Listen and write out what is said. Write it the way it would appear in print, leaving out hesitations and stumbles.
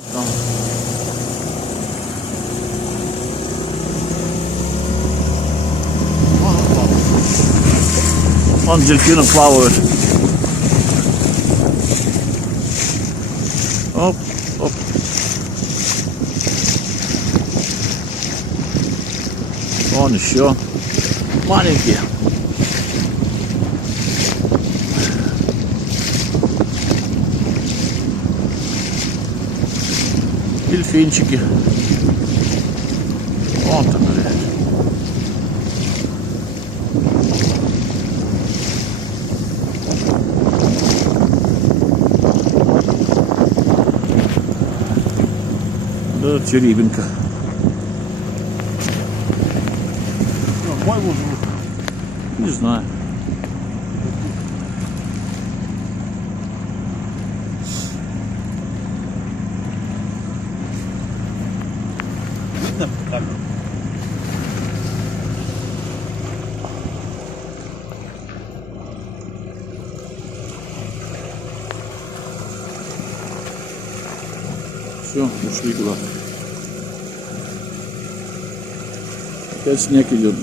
Там. Вон дельфины плавают. Оп, оп. Вон еще маленькие. Дельфинчики. Вон там, наверное. Да, черебинка. Мой лужу. Не знаю. Так. Все, ушли куда. Опять снег идет.